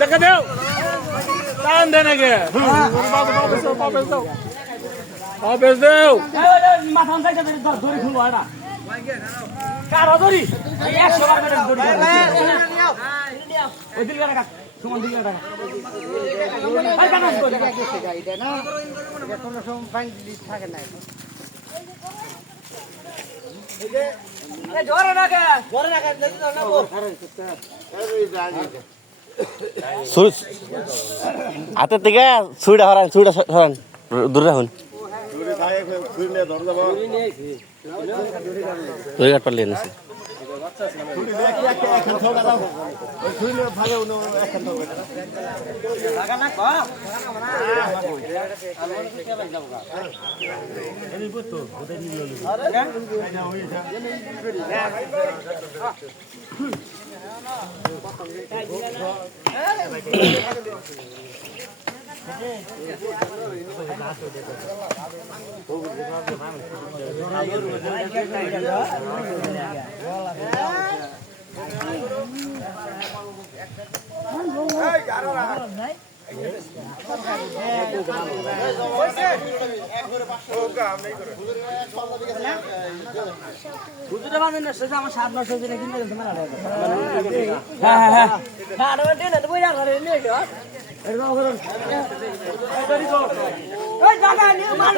দেখা দেও টান দেন আগে বেশ দেও মাথা ধরি খুলবো এটা কার ধরি 100 বার করে ধরি ওই দিকে টাকা সুমন দিকে টাকা আর কাটা গেছে গাড়িটা না এটা কোনো সময় ফাইন থাকে না এই যে এ জোরে রাখা না বল হাতের থেকে ছুরিটা হরান দূরে রাখুন দুই কাঠ পারলে এনেছে বুঝতে পারবেন না সেটা আমার 7-900 দিনে কিনতে গেছে মেলা হ্যাঁ আর ওই দিনে তো বইরা ঘরে নিয়ে গেল এরকম করুন এই জায়গা নিয়ে মাল